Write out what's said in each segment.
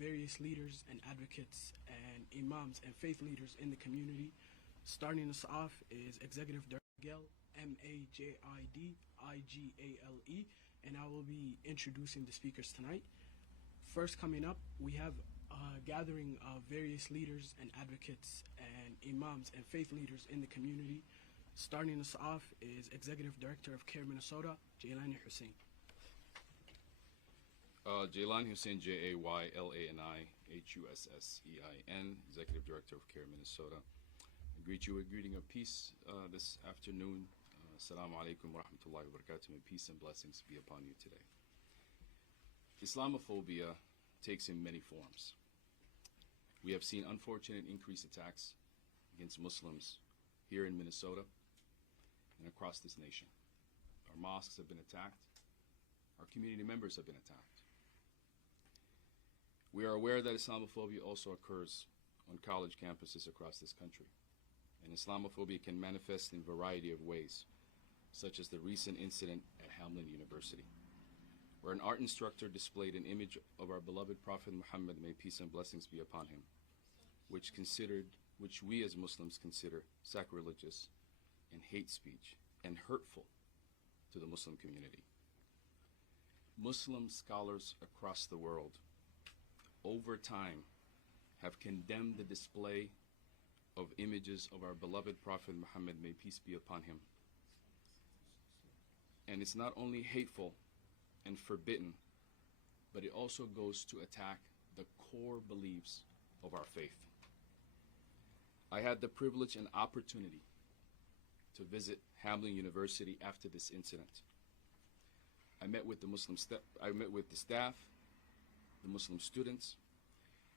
various leaders and advocates and imams and faith leaders in the community. Starting us off is Executive Director Majidile, Majidile, and I will be introducing the speakers tonight. First coming up, we have a gathering of various leaders and advocates and imams and faith leaders in the community. Starting us off is Executive Director of KARE Minnesota, Jaylani Hussein. Jaylani Hussein, Jaylani Hussein, Executive Director of KARE Minnesota. I greet you with a greeting of peace this afternoon. Assalamu alaikum wa rahmatullahi wa barakatuh. May peace and blessings be upon you today. Islamophobia takes in many forms. We have seen unfortunate increased attacks against Muslims here in Minnesota and across this nation. Our mosques have been attacked. Our community members have been attacked. We are aware that Islamophobia also occurs on college campuses across this country. And Islamophobia can manifest in a variety of ways, such as the recent incident at Hamlin University, where an art instructor displayed an image of our beloved Prophet Muhammad, may peace and blessings be upon him, which we as Muslims consider sacrilegious and hate speech and hurtful to the Muslim community. Muslim scholars across the world over time have condemned the display of images of our beloved Prophet Muhammad, may peace be upon him. And it's not only hateful and forbidden, but it also goes to attack the core beliefs of our faith. I had the privilege and opportunity to visit Hamlin University after this incident. I met with the staff, the Muslim students,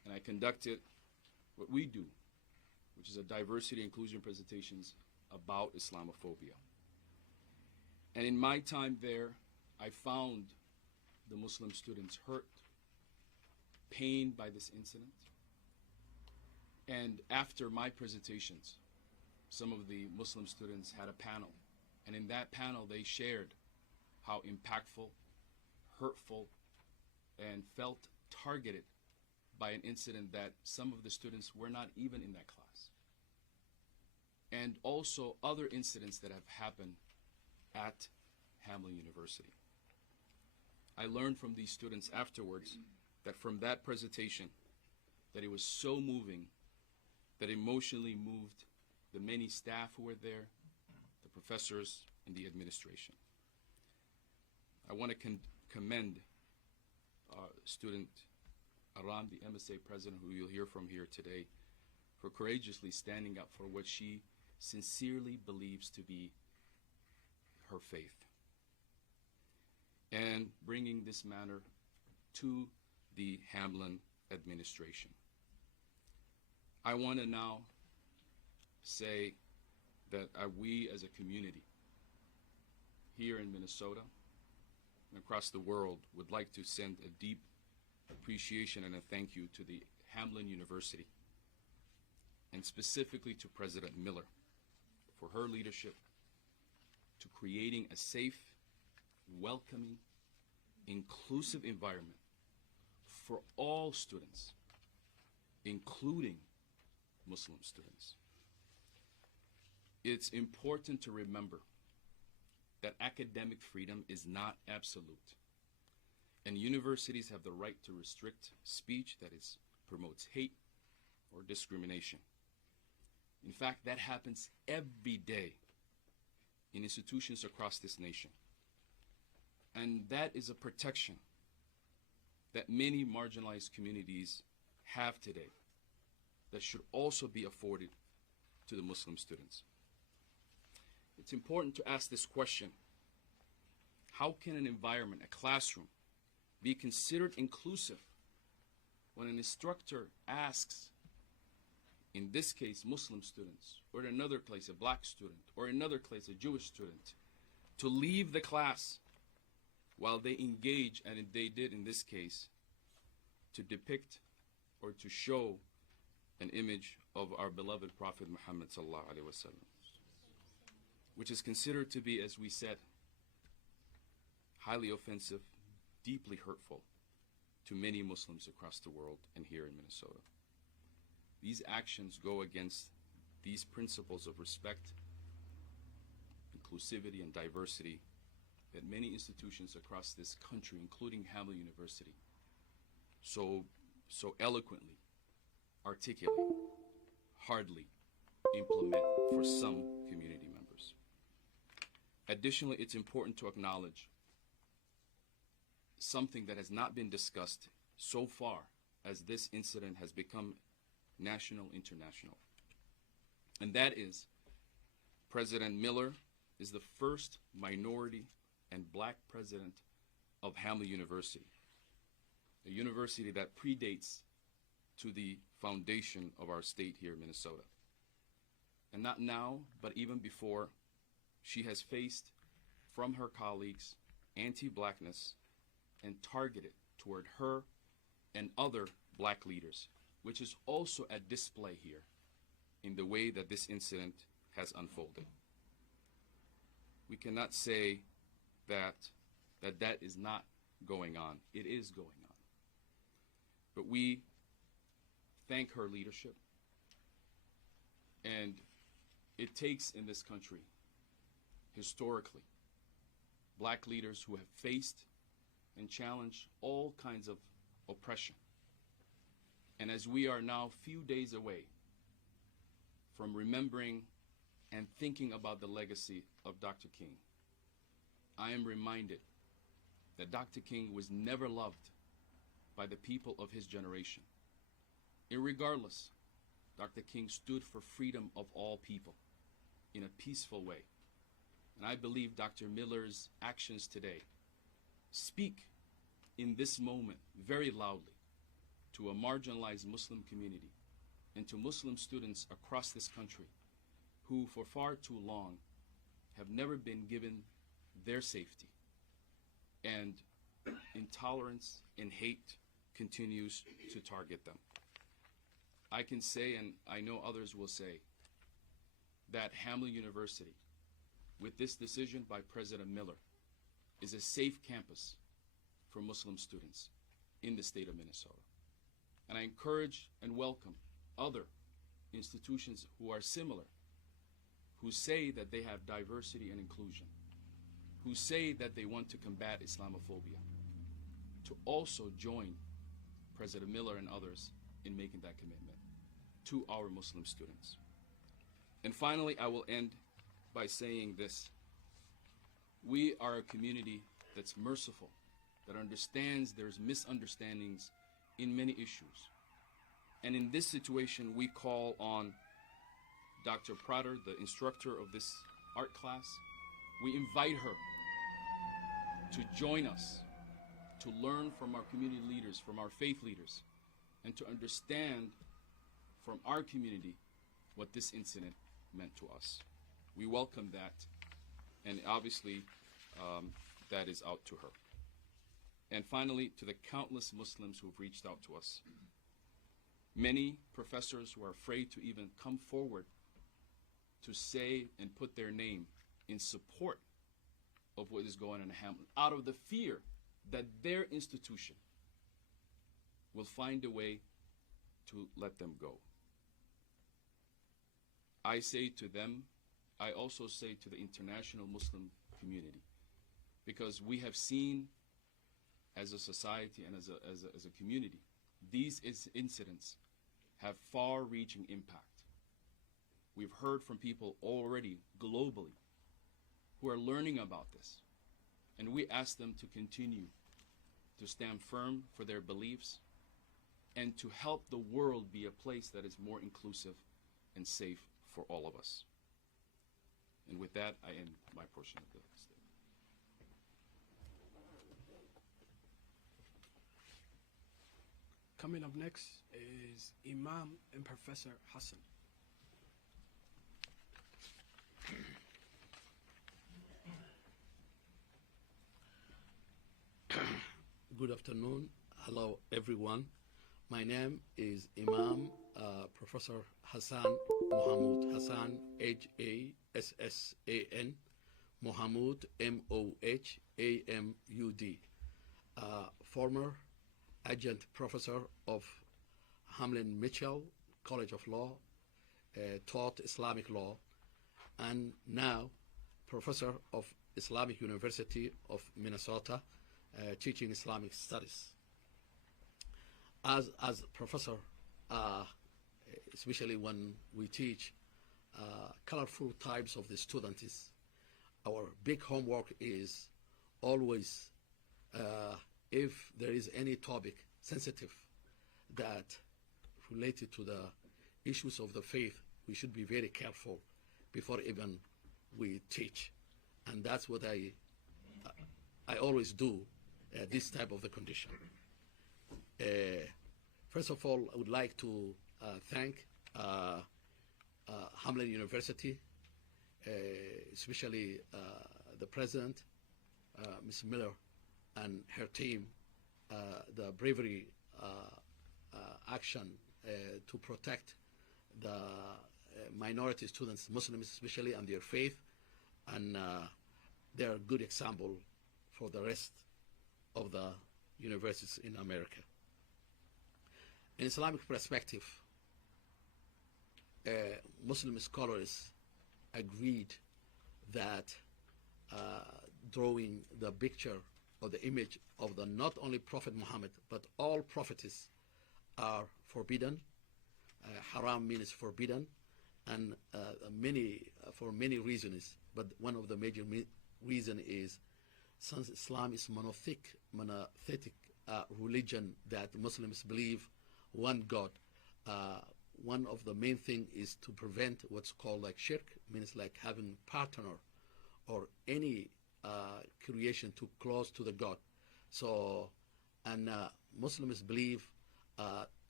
and I conducted what we do, which is a diversity inclusion presentations about Islamophobia. And in my time there, I found the Muslim students hurt, pained by this incident. And after my presentations, some of the Muslim students had a panel. And in that panel, they shared how impactful, hurtful, and felt targeted by an incident that some of the students were not even in that class. And also other incidents that have happened at Hamlin University. I learned from these students afterwards that from that presentation, that it was so moving, that emotionally moved the many staff who were there, the professors, and the administration. I want to commend student Aram, the MSA president, who you'll hear from here today, for courageously standing up for what she sincerely believes to be her faith, and bringing this matter to the Hamlin administration. I want to now say that we as a community here in Minnesota and across the world would like to send a deep appreciation and a thank you to the Hamlin University, and specifically to President Miller for her leadership to creating a safe, welcoming, inclusive environment for all students, including Muslim students. It's important to remember that academic freedom is not absolute, and universities have the right to restrict speech that promotes hate or discrimination. In fact, that happens every day in institutions across this nation. And that is a protection that many marginalized communities have today that should also be afforded to the Muslim students. It's important to ask this question: how can an environment, a classroom, be considered inclusive when an instructor asks, in this case, Muslim students, or in another place, a black student, or in another place, a Jewish student, to leave the class while they engage, and they did in this case, to depict or to show an image of our beloved Prophet Muhammad sallallahu alaihi wasallam, which is considered to be, as we said, highly offensive, deeply hurtful, to many Muslims across the world and here in Minnesota. These actions go against these principles of respect, inclusivity, and diversity that many institutions across this country, including Hamlin University, so eloquently articulate, hardly implement for some community members. Additionally, it's important to acknowledge something that has not been discussed so far as this incident has become national, international. And that is, President Miller is the first minority and black president of Hamlin University, a university that predates to the foundation of our state here in Minnesota. And not now, but even before, she has faced from her colleagues anti-blackness and targeted toward her and other black leaders, which is also at display here in the way that this incident has unfolded. We cannot say that is not going on. It is going on. But we thank her leadership. And it takes in this country, historically, black leaders who have faced and challenged all kinds of oppression. And as we are now few days away from remembering and thinking about the legacy of Dr. King, I am reminded that Dr. King was never loved by the people of his generation. Irregardless, Dr. King stood for freedom of all people in a peaceful way. And I believe Dr. Miller's actions today speak in this moment very loudly to a marginalized Muslim community and to Muslim students across this country who for far too long have never been given their safety. And intolerance and hate continues to target them. I can say, and I know others will say, that Hamlin University, with this decision by President Miller, is a safe campus for Muslim students in the state of Minnesota. And I encourage and welcome other institutions who are similar, who say that they have diversity and inclusion, who say that they want to combat Islamophobia, to also join President Miller and others in making that commitment to our Muslim students. And finally, I will end by saying this. We are a community that's merciful, that understands there's misunderstandings in many issues. And in this situation, we call on Dr. Prater, the instructor of this art class. We invite her to join us, to learn from our community leaders, from our faith leaders, and to understand from our community what this incident meant to us. We welcome that, and obviously that is out to her. And finally, to the countless Muslims who have reached out to us. Many professors who are afraid to even come forward to say and put their name in support of what is going on in Hamlin, out of the fear that their institution will find a way to let them go. I say to them, I also say to the international Muslim community, because we have seen as a society and as a community, these incidents have far-reaching impact. We've heard from people already globally who are learning about this, and we ask them to continue to stand firm for their beliefs and to help the world be a place that is more inclusive and safe for all of us. And with that, I end my portion of the statement. Coming up next is Imam and Professor Hassan. Good afternoon. Hello, everyone. My name is Imam Professor Hassan Mohamud Hassan, Hassan, Mohamud, Mohamud, former adjunct professor of Hamlin Mitchell College of Law, taught Islamic law, and now professor of Islamic University of Minnesota, teaching Islamic studies. As professor, especially when we teach colorful types of the students, our big homework is always, if there is any topic sensitive that related to the issues of the faith, we should be very careful before even we teach. And that's what I always do this type of the condition. First of all, I would like to thank Hamlin University, especially the president, Ms. Miller, and her team, the bravery action to protect the minority students, Muslims especially, and their faith, and they are a good example for the rest of the universities in America. In Islamic perspective, Muslim scholars agreed that drawing the picture or the image of the not only Prophet Muhammad but all prophets are forbidden. Haram means forbidden, and for many reasons. But one of the major reason is, since Islam is monotheistic religion that Muslims believe one God, one of the main thing is to prevent what's called like shirk, means like having partner or any creation too close to the God. So, and Muslims believe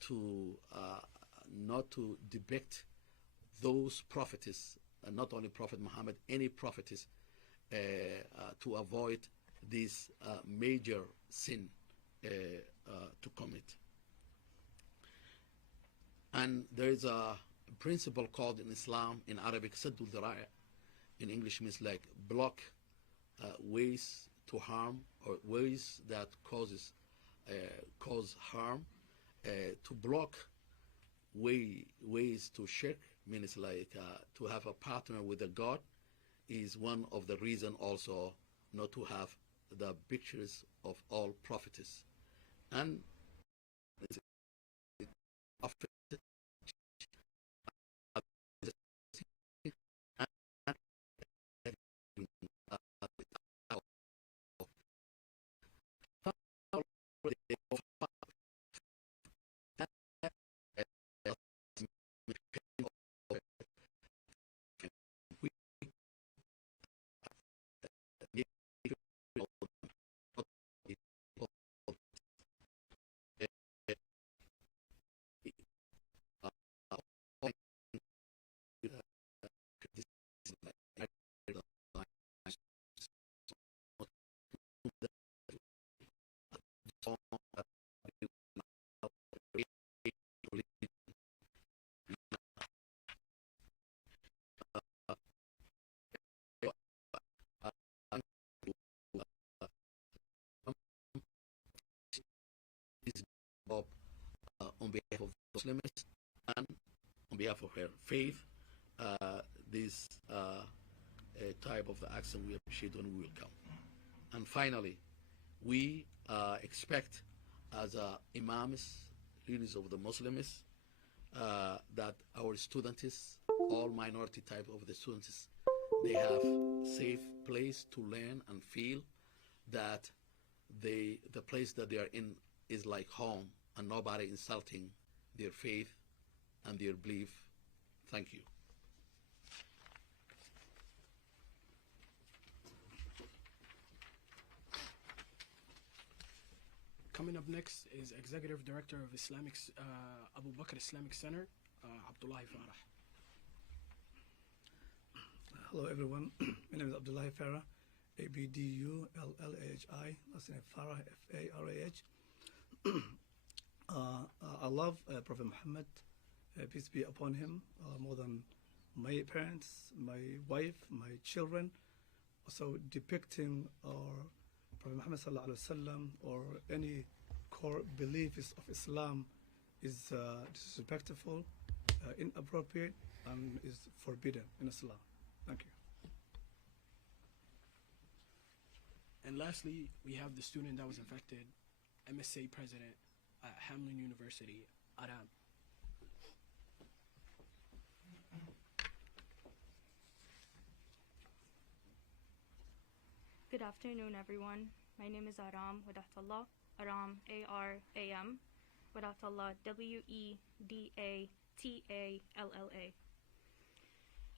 to not to depict those prophets, not only Prophet Muhammad, any prophets, to avoid this major sin to commit. And there is a principle called in Islam, in Arabic, Saddul Dhara'a. In English means like block ways to harm, or ways that cause harm. To block ways to shirk means like to have a partner with a God is one of the reasons also not to have the pictures of all prophets. And on behalf of Muslims and on behalf of her faith, this type of the action we appreciate when we will come. And finally, we expect as imams, leaders of the Muslims, that our students, all minority type of the students, they have safe place to learn and feel that the place that they are in is like home, and nobody insulting their faith and their belief. Thank you. Coming up next is Executive Director of Abu Bakr Islamic Center, Abdullahi Farah. Hello everyone, my name is Abdullahi Farah, Abdullahi, last name Farah, Farah. I love Prophet Muhammad, peace be upon him, more than my parents, my wife, my children. So depicting Prophet Muhammad sallallahu alaihi wasallam or any core beliefs of Islam is disrespectful, inappropriate, and is forbidden in Islam. Thank you. And lastly, we have the student that was infected, MSA president at Hamlin University, Aram. Good afternoon, everyone. My name is Aram Wadatullah. Aram, A-R-A-M. Wadatullah, W-E-D-A-T-A-L-L-A.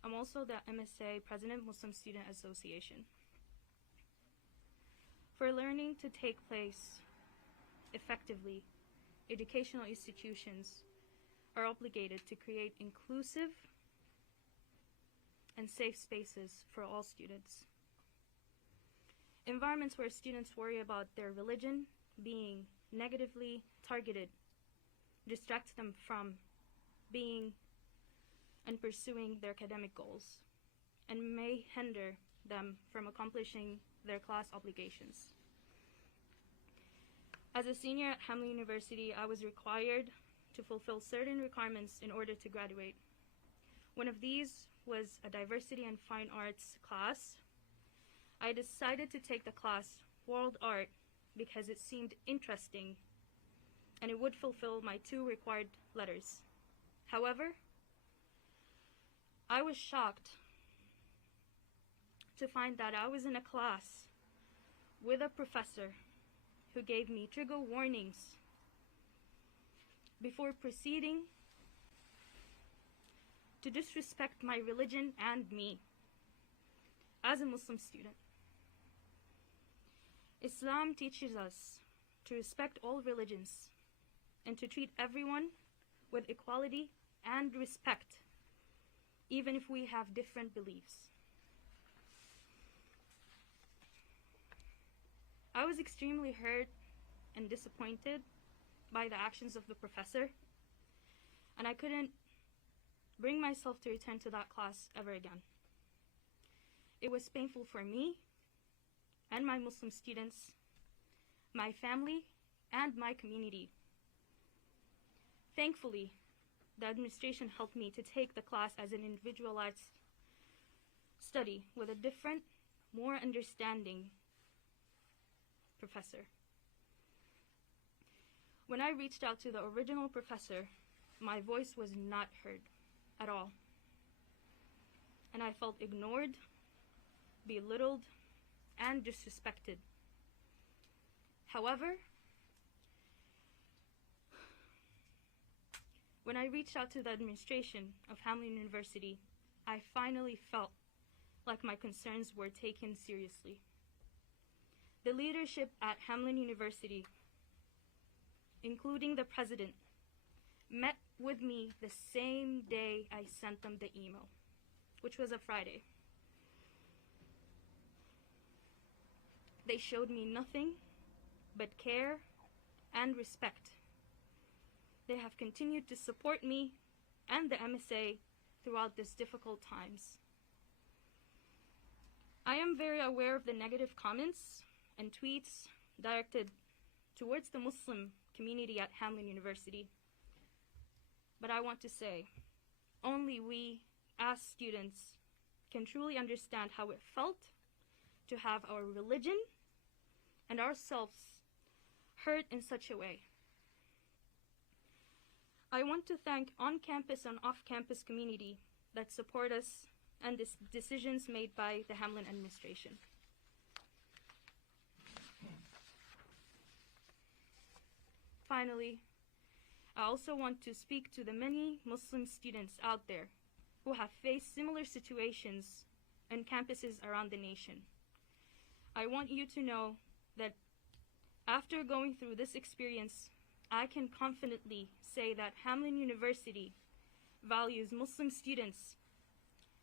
I'm also the MSA President, Muslim Student Association. For learning to take place effectively, educational institutions are obligated to create inclusive and safe spaces for all students. Environments where students worry about their religion being negatively targeted distracts them from being and pursuing their academic goals and may hinder them from accomplishing their class obligations. As a senior at Hamlin University, I was required to fulfill certain requirements in order to graduate. One of these was a diversity and fine arts class. I decided to take the class World Art because it seemed interesting and it would fulfill my 2 required letters. However, I was shocked to find that I was in a class with a professor who gave me trigger warnings before proceeding to disrespect my religion and me as a Muslim student. Islam teaches us to respect all religions and to treat everyone with equality and respect, even if we have different beliefs. I was extremely hurt and disappointed by the actions of the professor, and I couldn't bring myself to return to that class ever again. It was painful for me and my Muslim students, my family, and my community. Thankfully, the administration helped me to take the class as an individualized study with a different, more understanding professor. When I reached out to the original professor, my voice was not heard at all. And I felt ignored, belittled, and disrespected. However, when I reached out to the administration of Hamlin University, I finally felt like my concerns were taken seriously. The leadership at Hamlin University, including the president, met with me the same day I sent them the email, which was a Friday. They showed me nothing but care and respect. They have continued to support me and the MSA throughout these difficult times. I am very aware of the negative comments and tweets directed towards the Muslim community at Hamlin University. But I want to say, only we as students can truly understand how it felt to have our religion and ourselves hurt in such a way. I want to thank on-campus and off-campus community that support us and the decisions made by the Hamlin administration. Finally, I also want to speak to the many Muslim students out there who have faced similar situations on campuses around the nation. I want you to know that after going through this experience, I can confidently say that Hamlin University values Muslim students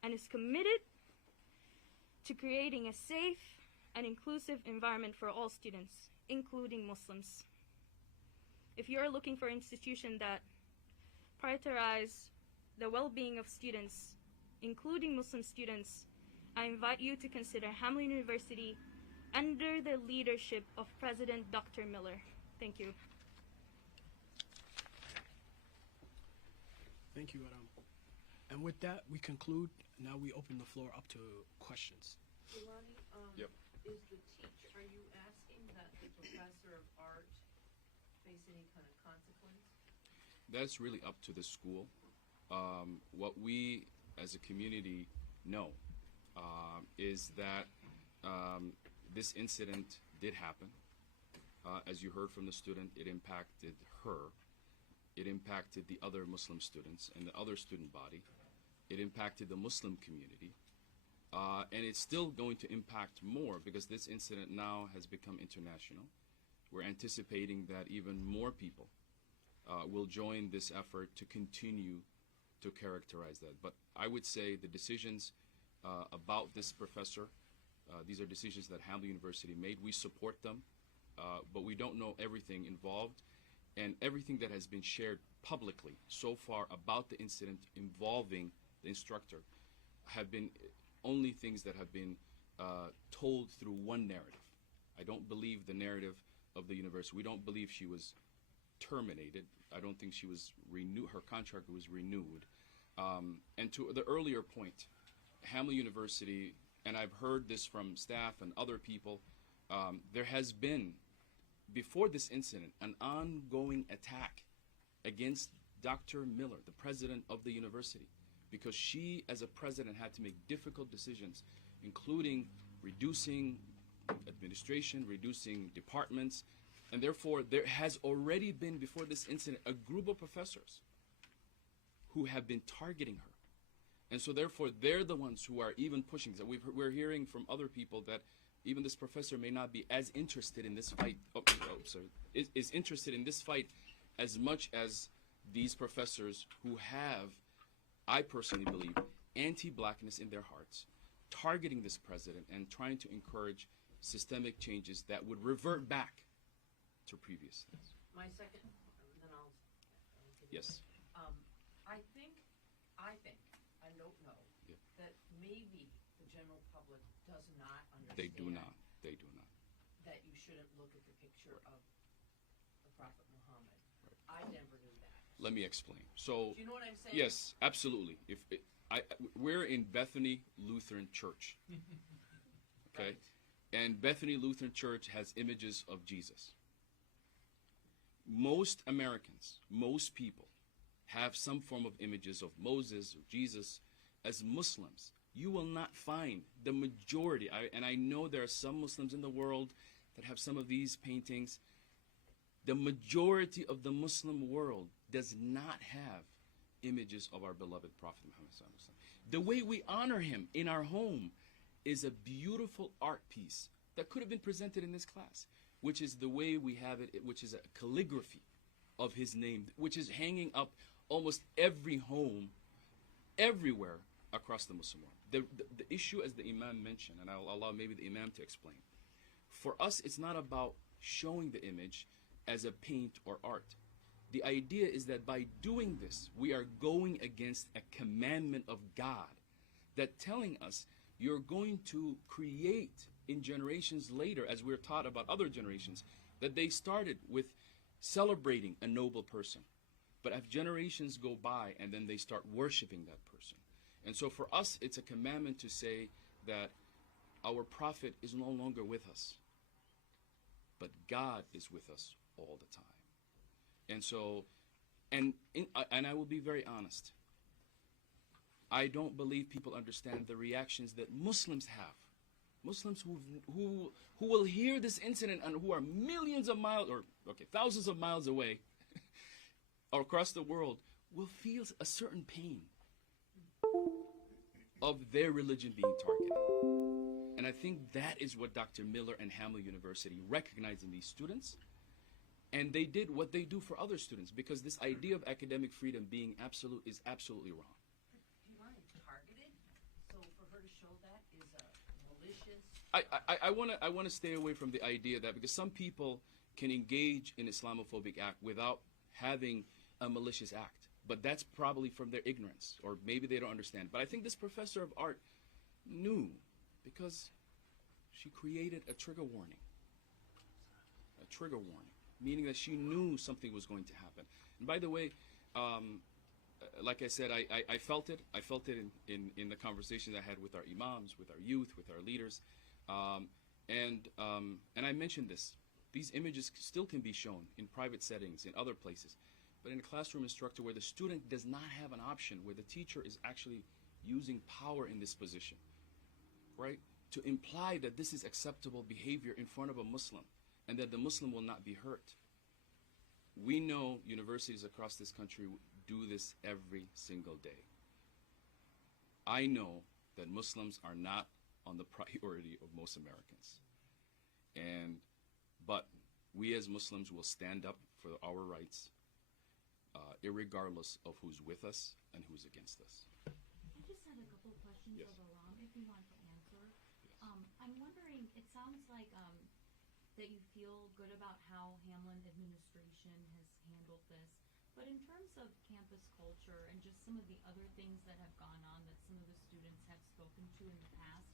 and is committed to creating a safe and inclusive environment for all students, including Muslims. If you're looking for an institution that prioritizes the well-being of students, including Muslim students, I invite you to consider Hamlin University under the leadership of President Dr. Miller. Thank you. Thank you, Aram. And with that, we conclude. Now we open the floor up to questions. Jaylani, Yep. is the teacher, are you asking that the professor of art face any kind of consequence? That's really up to the school. What we as a community know is that this incident did happen. As you heard from the student, it impacted her. It impacted the other Muslim students and the other student body. It impacted the Muslim community. And it's still going to impact more because this incident now has become international. We're anticipating that even more people will join this effort to continue to characterize that. But I would say the decisions about this professor, these are decisions that Hamilton University made. We support them, but we don't know everything involved. And everything that has been shared publicly so far about the incident involving the instructor have been only things that have been told through one narrative. I don't believe the narrative of the university. We don't believe she was terminated. I don't think she was renewed. Her contract was renewed. And to the earlier point, Hamilton University, and I've heard this from staff and other people, there has been, before this incident, an ongoing attack against Dr. Miller, the president of the university, because she, as a president, had to make difficult decisions, including reducing administration, reducing departments, and therefore there has already been, before this incident, a group of professors who have been targeting her. And so therefore they're the ones who are even pushing. So we're hearing from other people that even this professor may not be as interested in this fight, is interested in this fight as much as these professors who have, I personally believe, anti-blackness in their hearts, targeting this president and trying to encourage systemic changes that would revert back to previous things. My second, and then I'll give you Yes. I don't know, Yeah. that maybe the general public does not understand. They do not. They do not. That you shouldn't look at the picture of the Prophet Muhammad. I never knew that. Let me explain. So, Do you know what I'm saying? yes, absolutely. We're in Bethany Lutheran Church, okay, and Bethany Lutheran Church has images of Jesus. Most Americans, most people, have some form of images of Moses or Jesus. As Muslims, you will not find the majority, and I know there are some Muslims in the world that have some of these paintings. The majority of the Muslim world does not have images of our beloved Prophet Muhammad. The way we honor him in our home is a beautiful art piece that could have been presented in this class, which is the way we have it, which is a calligraphy of his name, which is hanging up almost every home, everywhere across the Muslim world. The issue, as the Imam mentioned, and I'll allow maybe the Imam to explain, for us it's not about showing the image as a paint or art. The idea is that by doing this, we are going against a commandment of God that telling us you're going to create in generations later, as we're taught about other generations, that they started with celebrating a noble person. But as generations go by and then they start worshiping that person. And so for us, it's a commandment to say that our prophet is no longer with us, but God is with us all the time. And so, and I will be very honest, I don't believe people understand the reactions that Muslims have. Muslims who will hear this incident and who are millions of miles, or thousands of miles away, or across the world, will feel a certain pain of their religion being targeted. And I think that is what Dr. Miller and Hamilton University recognized in these students. And they did what they do for other students, because this idea of academic freedom being absolute is absolutely wrong. Do you mind targeted? So for her to show that is a malicious. I want to stay away from the idea that, because some people can engage in Islamophobic act without having a malicious act, but that's probably from their ignorance, or maybe they don't understand. But I think this professor of art knew, because she created a trigger warning. A trigger warning, meaning that she knew something was going to happen. And by the way, like I said, I felt it. I felt it in the conversations I had with our imams, with our youth, with our leaders. And I mentioned this. These images still can be shown in private settings, in other places. But in a classroom instructor where the student does not have an option, where the teacher is actually using power in this position, right? To imply that this is acceptable behavior in front of a Muslim and that the Muslim will not be hurt. We know universities across this country do this every single day. I know that Muslims are not on the priority of most Americans. But we as Muslims will stand up for our rights, irregardless of who's with us and who's against us. I just had a couple of questions Yes. of Aram, if you want to answer. I'm wondering, it sounds like that you feel good about how Hamlin administration has handled this, but in terms of campus culture and just some of the other things that have gone on that some of the students have spoken to in the past,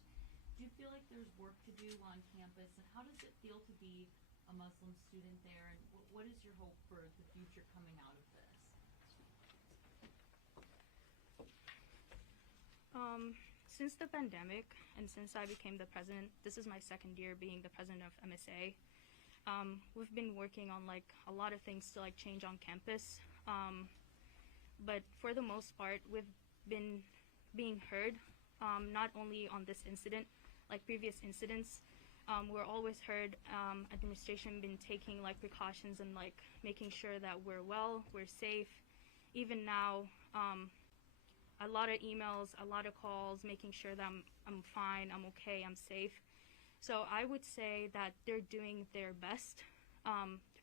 do you feel like there's work to do on campus, and how does it feel to be a Muslim student there, and what is your hope for the future coming out of this? Since the pandemic and since I became the president, this is my second year being the president of MSA. We've been working on like a lot of things to like change on campus, but for the most part, we've been being heard. Not only on this incident, like previous incidents, we're always heard. Administration been taking like precautions and like making sure that we're well, we're safe. Even now, a lot of emails, a lot of calls, making sure that I'm fine, I'm okay, I'm safe. So I would say that they're doing their best,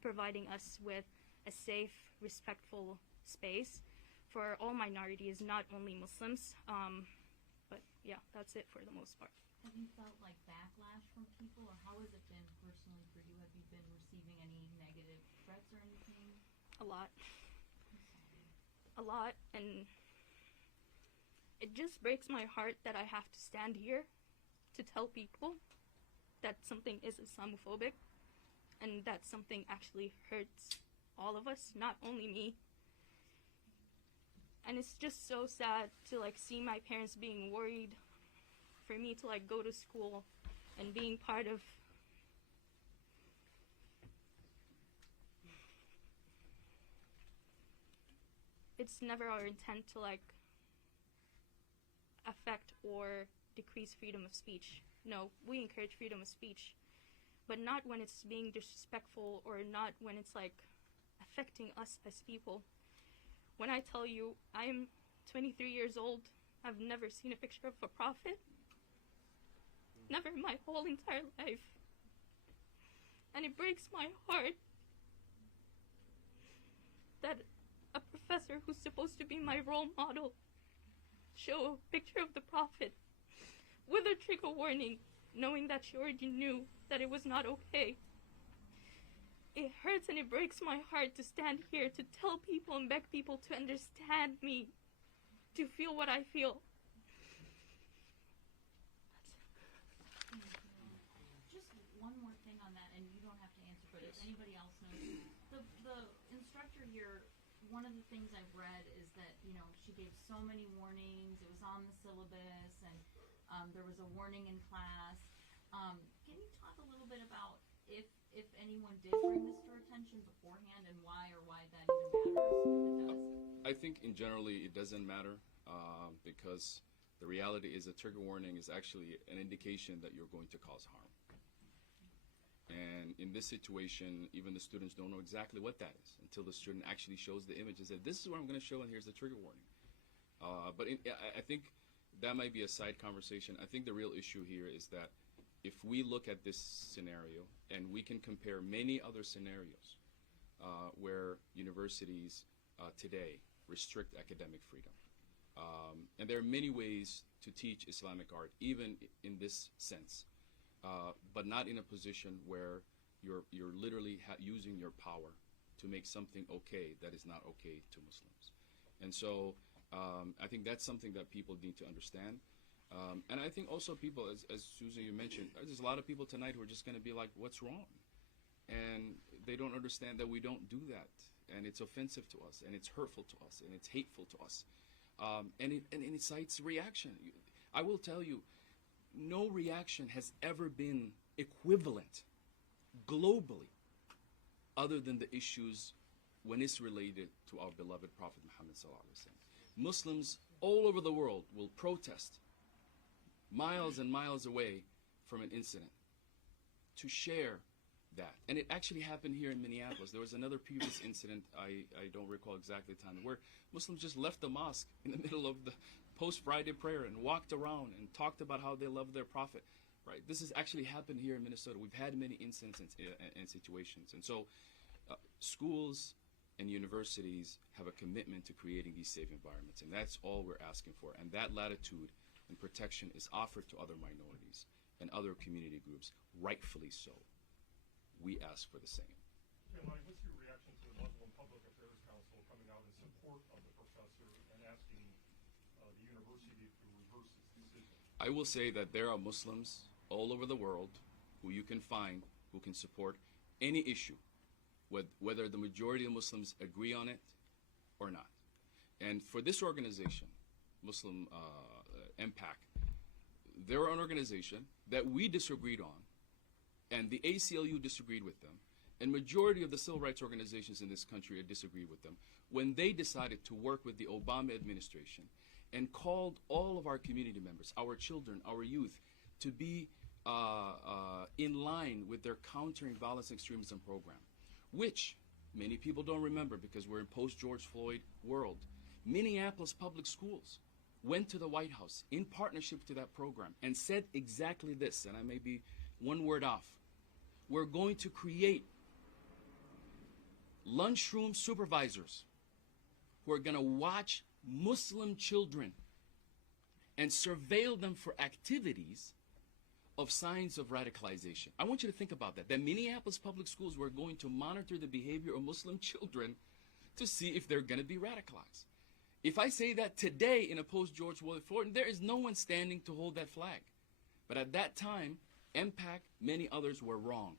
providing us with a safe, respectful space for all minorities, not only Muslims. But yeah, that's it for the most part. Have you felt like backlash from people, or how has it been personally for you? Have you been receiving any negative threats or anything? A lot. A lot, and it just breaks my heart that I have to stand here to tell people that something is Islamophobic and that something actually hurts all of us, not only me. And it's just so sad to like see my parents being worried for me to like go to school and being part of it's never our intent to like affect or decrease freedom of speech. No, we encourage freedom of speech, but not when it's being disrespectful or not when it's like affecting us as people. When I tell you I am 23 years old, I've never seen a picture of a prophet. Never in my whole entire life. And it breaks my heart that a professor who's supposed to be my role model show a picture of the prophet with a trigger warning, knowing that she already knew that it was not okay. It hurts and it breaks my heart to stand here to tell people and beg people to understand me, to feel what I feel. Just one more thing on that, and you don't have to answer, but if anybody else knows, the instructor here, one of the things I've read is that, you know, she gave so many warnings, it was on the syllabus, and there was a warning in class. Can you talk a little bit about if anyone did bring this to her attention beforehand and why that even matters, if it does? I think in generally it doesn't matter because the reality is a trigger warning is actually an indication that you're going to cause harm. And in this situation, even the students don't know exactly what that is until the student actually shows the image and says, this is what I'm going to show and here's the trigger warning. But I think that might be a side conversation. I think the real issue here is that if we look at this scenario and we can compare many other scenarios where universities today restrict academic freedom. And there are many ways to teach Islamic art, even in this sense, but not in a position where you're literally using your power to make something okay that is not okay to Muslims. And so I think that's something that people need to understand. And I think also people, as Susan, you mentioned, there's a lot of people tonight who are just going to be like, what's wrong? And they don't understand that we don't do that and it's offensive to us, and it's hurtful to us, and it's hateful to us, and it incites reaction. I will tell you, no reaction has ever been equivalent globally other than the issues when it's related to our beloved Prophet Muhammad sallallahu alaihi wasallam. Muslims all over the world will protest miles and miles away from an incident to share that. And it actually happened here in Minneapolis. There was another previous incident, I don't recall exactly the time, where Muslims just left the mosque in the middle of the post-Friday prayer and walked around and talked about how they love their Prophet. Right? This has actually happened here in Minnesota. We've had many incidents and situations. And so schools and universities have a commitment to creating these safe environments. And that's all we're asking for. And that latitude and protection is offered to other minorities and other community groups, rightfully so. We ask for the same. Jaylani, what's your reaction to the Muslim Public Affairs Council coming out in support of the professor and asking the university to reverse its decision? I will say that there are Muslims all over the world who you can find who can support any issue, whether the majority of Muslims agree on it or not. And for this organization, Muslim MPAC, they're an organization that we disagreed on, and the ACLU disagreed with them, and majority of the civil rights organizations in this country disagreed with them when they decided to work with the Obama administration and called all of our community members, our children, our youth, to be in line with their countering violence and extremism program, which many people don't remember because we're in post-George Floyd world. Minneapolis Public Schools went to the White House in partnership to that program and said exactly this, and I may be one word off. We're going to create lunchroom supervisors who are going to watch Muslim children and surveil them for activities of signs of radicalization. I want you to think about that. That Minneapolis Public Schools were going to monitor the behavior of Muslim children to see if they're going to be radicalized. If I say that today in a post-George Floyd, there is no one standing to hold that flag. But at that time, MPAC, many others were wrong.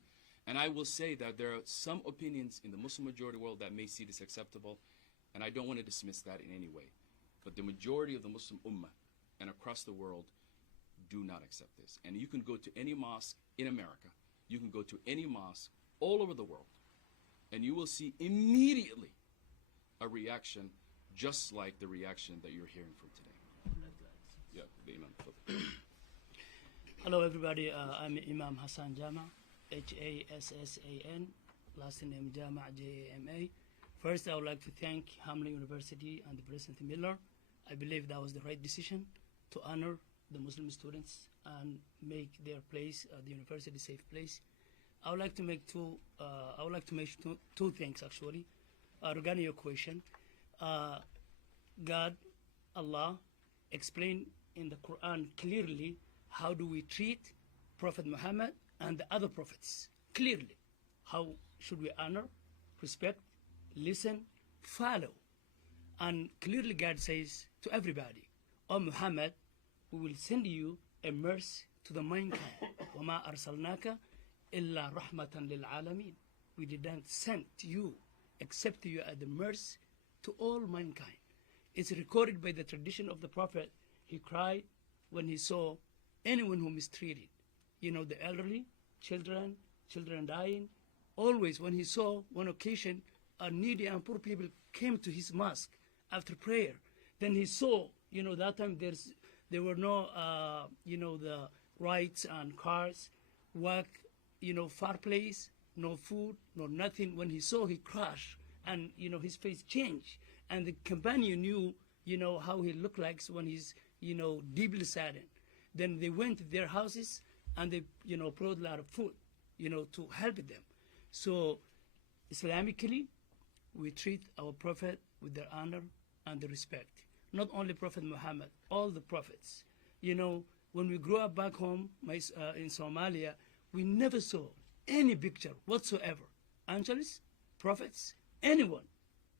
And I will say that there are some opinions in the Muslim majority world that may see this acceptable, and I don't want to dismiss that in any way. But the majority of the Muslim Ummah and across the world do not accept this. And you can go to any mosque in America, you can go to any mosque all over the world, and you will see immediately a reaction just like the reaction that you're hearing from today. Yeah, the Imam. Hello everybody, I'm Imam Hassan Jama, Hassan, last name Jama, Jama. First I would like to thank Hamlin University and President Miller. I believe that was the right decision to honor the Muslim students and make their place, the university, a safe place. I would like to make two things actually regarding your question. God, Allah, explained in the Quran clearly how do we treat Prophet Muhammad and the other prophets. Clearly, how should we honor, respect, listen, follow. And clearly God says to everybody, O Muhammad, we will send you a mercy to the mankind. وَمَا أَرْسَلْنَاكَ إِلَّا رَحْمَةً لِلْعَالَمِينَ. We didn't send you except you are the mercy to all mankind. It's recorded by the tradition of the Prophet. He cried when he saw anyone who mistreated. You know, the elderly, children dying. Always when he saw one occasion, a needy and poor people came to his mosque after prayer. Then he saw, you know, that time there were no, you know, the rides and cars, work, you know, far place, no food, no nothing. When he saw, he crashed and, you know, his face changed. And the companion knew, you know, how he looked like when he's, you know, deeply saddened. Then they went to their houses and they, you know, brought a lot of food, you know, to help them. So Islamically, we treat our Prophet with the honor and the respect. Not only Prophet Muhammad, all the prophets. You know, when we grew up back home in Somalia, we never saw any picture whatsoever. Angels, prophets, anyone.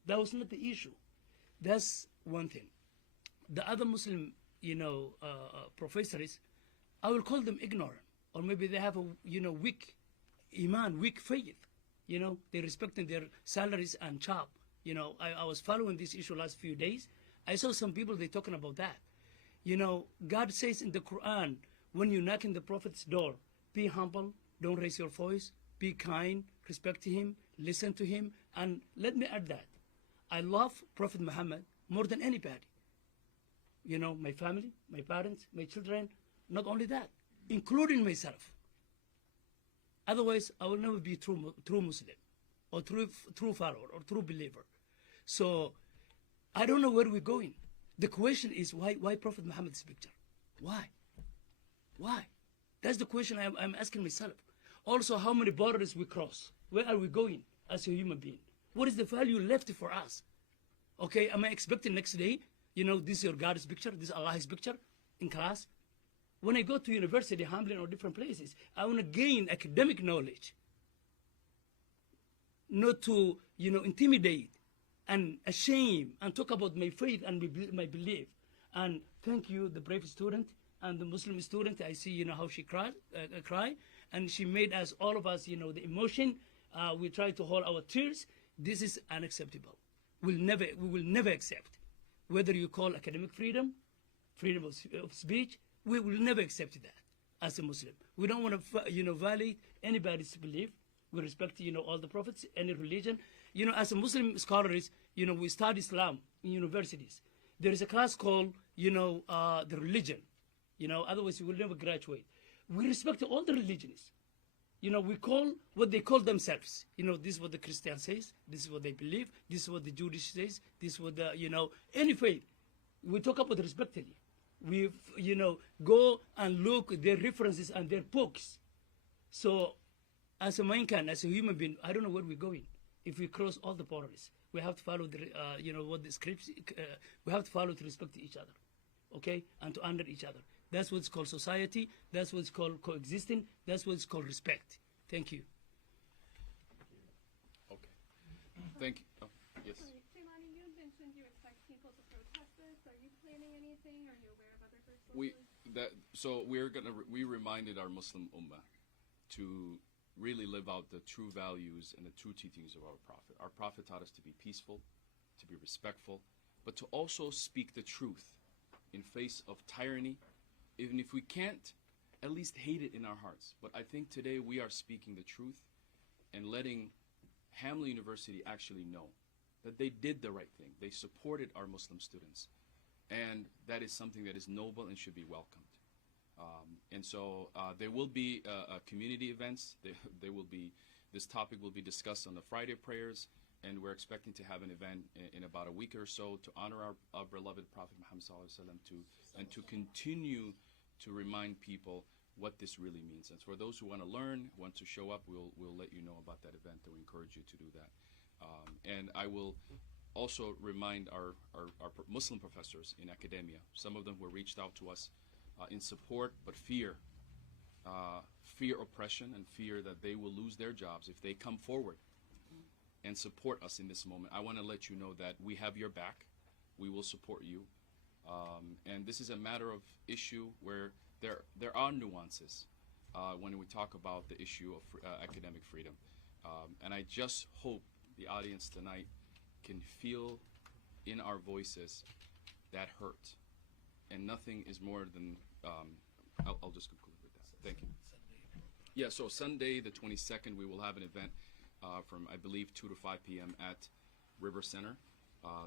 That was not the issue. That's one thing. The other Muslim, you know, professors, I will call them ignorant, or maybe they have a, you know, weak iman, weak faith. You know, they respecting their salaries and job, You know, I was following this issue last few days. I saw some people, they talking about that. You know, God says in the Quran, when you knock in the Prophet's door, be humble, don't raise your voice, be kind, respect him, listen to him. And let me add that I love Prophet Muhammad more than anybody. You know, my family, my parents, my children, not only that, including myself. Otherwise, I will never be true Muslim or true follower or true believer. So I don't know where we're going. The question is why Prophet Muhammad's picture? Why? Why? That's the question I'm asking myself. Also, how many borders we cross? Where are we going as a human being? What is the value left for us? Okay, am I expecting next day, you know, this is your God's picture, this is Allah's picture in class? When I go to university, Hamlin or different places, I want to gain academic knowledge, not to, you know, intimidate and shame and talk about my faith and my belief. And thank you, the brave student and the Muslim student. I see, you know, how she cried, and she made us, all of us, you know, the emotion. We try to hold our tears. This is unacceptable. We will never accept. Whether you call academic freedom, freedom of speech, we will never accept that as a Muslim. We don't want to, you know, violate anybody's belief. We respect, you know, all the prophets, any religion. You know, as a Muslim scholars, you know, we study Islam in universities. There is a class called, you know, the religion. You know, otherwise we will never graduate. We respect all the religions. You know, we call what they call themselves. You know, this is what the Christian says. This is what they believe. This is what the Jewish says. This is what the, you know, any faith. We talk about respectfully. We, you know, go and look at their references and their books. So, as a mankind, as a human being, I don't know where we're going. If we cross all the borders, we have to follow the, you know, what the scripts. We have to follow to respect each other, okay, and to honor each other. That's what's called society. That's what's called coexisting. That's what's called respect. Thank you. Okay. Thank you. Oh, yes. Sorry, Jaylani, you mentioned you expect people to protest this. Are you planning anything? Are you aware of other groups? We reminded our Muslim ummah to really live out the true values and the true teachings of our Prophet. Our Prophet taught us to be peaceful, to be respectful, but to also speak the truth in face of tyranny. Even if we can't, at least hate it in our hearts. But I think today we are speaking the truth and letting Hamlin University actually know that they did the right thing. They supported our Muslim students. And that is something that is noble and should be welcomed. And so there will be community events. There will be, this topic will be discussed on the Friday prayers. And we're expecting to have an event in about a week or so to honor our beloved Prophet Muhammad and to continue to remind people what this really means. And for those who want to learn, want to show up, we'll let you know about that event, and we encourage you to do that. And I will also remind our Muslim professors in academia. Some of them were reached out to us in support, but fear oppression and fear that they will lose their jobs if they come forward and support us in this moment. I want to let you know that we have your back. We will support you. And this is a matter of issue where there are nuances when we talk about the issue of academic freedom. And I just hope the audience tonight can feel in our voices that hurt. And nothing is more than, I'll just conclude with that. Thank you. Yeah, so Sunday the 22nd, we will have an event from, I believe, 2 to 5 p.m. at River Center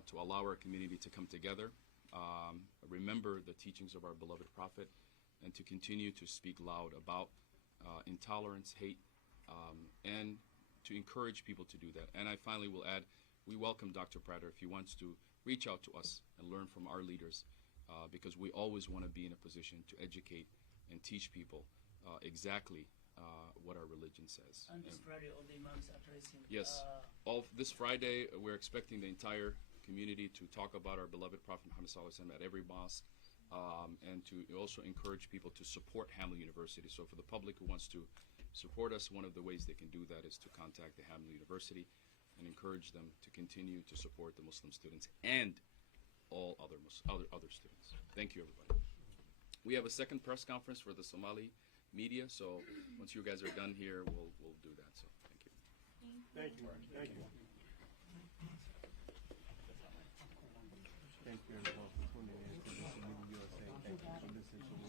to allow our community to come together, remember the teachings of our beloved Prophet, and to continue to speak loud about intolerance, hate, and to encourage people to do that. And I finally will add, we welcome Dr. Prater if he wants to reach out to us and learn from our leaders, because we always want to be in a position to educate and teach people exactly what our religion says. And this Friday, all the imams are addressing. Yes, all this Friday, we're expecting the entire community to talk about our beloved Prophet Muhammad at every mosque, and to also encourage people to support Hamlin University. So for the public who wants to support us, one of the ways they can do that is to contact the Hamlin University and encourage them to continue to support the Muslim students and all other students. Thank you, everybody. We have a second press conference for the Somali media, so once you guys are done here, we'll do that. So thank you. Thank you. Thank you. essential